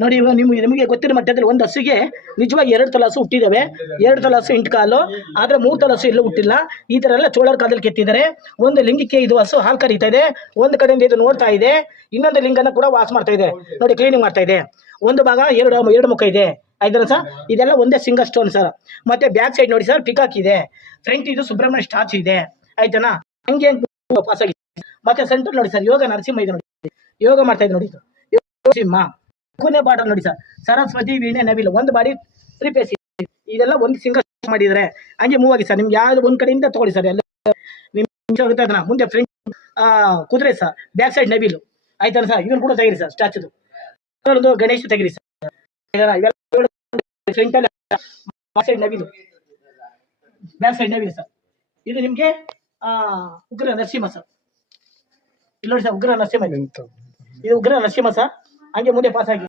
ನೋಡಿ ಇವಾಗ ನಿಮಗೆ ಗೊತ್ತಿರೋ ಮಟ್ಟದಲ್ಲಿ ಒಂದು ಹಸುಗೆ ನಿಜವಾಗಿ 2 ತಲಾಸು ಹುಟ್ಟಿದಾವೆ, 2 ತಲಾಸು 8 ಕಾಲು, ಆದ್ರೆ 3 ತಲಾಸು ಎಲ್ಲೂ ಹುಟ್ಟಿಲ್ಲ. ಈ ತರ ಎಲ್ಲ ಚೋಳರ ಕಾಲದಲ್ಲಿ ಕೆತ್ತಿದ್ದಾರೆ. ಒಂದು ಲಿಂಗಕ್ಕೆ ಇದು ಹಸು ಹಾಲು ಕರೀತಾ ಇದೆ, ಒಂದು ಕಡೆಯಿಂದ ಇದು ನೋಡ್ತಾ ಇದೆ, ಇನ್ನೊಂದು ಲಿಂಗನ ಕೂಡ ವಾಸ್ ಮಾಡ್ತಾ ಇದೆ. ನೋಡಿ ಕ್ಲೀನಿಂಗ್ ಮಾಡ್ತಾ ಇದೆ. ಒಂದು ಭಾಗ ಎರಡು ಮುಖ ಇದೆ, ಆಯ್ತಾ ಸರ್? ಇದೆಲ್ಲ ಒಂದೇ ಸಿಂಗಲ್ ಸ್ಟೋನ್ ಸರ್. ಮತ್ತೆ ಬ್ಯಾಕ್ ಸೈಡ್ ನೋಡಿ ಸರ್, ಪಿಕಾಕ್ ಇದೆ. ಫ್ರಂಟ್ ಇದು ಸುಬ್ರಹ್ಮಣ್ಯ ಸ್ಟಾಚು ಇದೆ, ಆಯ್ತಾನಾ? ಹಂಗೆ ಪಾಸ್ ಆಗಿದೆ. ಮತ್ತೆ ಸೆಂಟರ್ ನೋಡಿ ಸರ್, ಯೋಗ ನರಸಿಂಹ ಇದೆ ನೋಡಿ, ಯೋಗ ಮಾಡ್ತಾ ಇದೆ ನೋಡಿ. ನರಸಿಂಹ ಕೊನೆ ಬಾರ್ಡರ್ ನೋಡಿ ಸರ್, ಸರಸ್ವತಿ ವೀಣೆ ನವಿಲು, ಒಂದು ಬಾಡಿ 3 ಪೀಸ್ ಇದೆಲ್ಲ ಒಂದು ಸಿಂಗಲ್ ಮಾಡಿದ್ದಾರೆ. ಹಂಗೆ ಮೂವ್ ಆಗಿ ಸರ್, ನಿಮ್ಗೆ ಯಾವ್ದು ಒಂದ್ ಕಡೆಯಿಂದ ತಗೊಳ್ಳಿ ಸರ್. ಎಲ್ಲ ನಿಮ್ಗೆ ಮುಂದೆ ಫ್ರಂಟ್ ಕುದುರೆ ಸರ್, ಬ್ಯಾಕ್ ಸೈಡ್ ನವಿಲು, ಆಯ್ತಾನ ಸರ್? ಇದನ್ನು ಕೂಡ ತೆಗಿರಿ ಸರ್, ಸ್ಟ್ಯಾಚುದು ಒಂದು ಗಣೇಶ ತೆಗಿರಿ ಸರ್. ಫ್ರಂಟ್ ಅಲ್ಲಿ ಸೈಡ್ ನವಿಲು, ಬ್ಯಾಕ್ ಸೈಡ್ ನವಿಲು ಸರ್. ಇದು ನಿಮ್ಗೆ ಉಗ್ರ ನರಸಿಂಹ ಸರ್. ಇಲ್ಲಿ ನೋಡಿ ಸರ್, ಉಗ್ರ ನರಸಿಂಹ, ಇದು ಉಗ್ರ ನರಸಿಂಹ ಸರ್. ಹಂಗೆ ಮುಂದೆ ಪಾಸ್ ಆಗಿ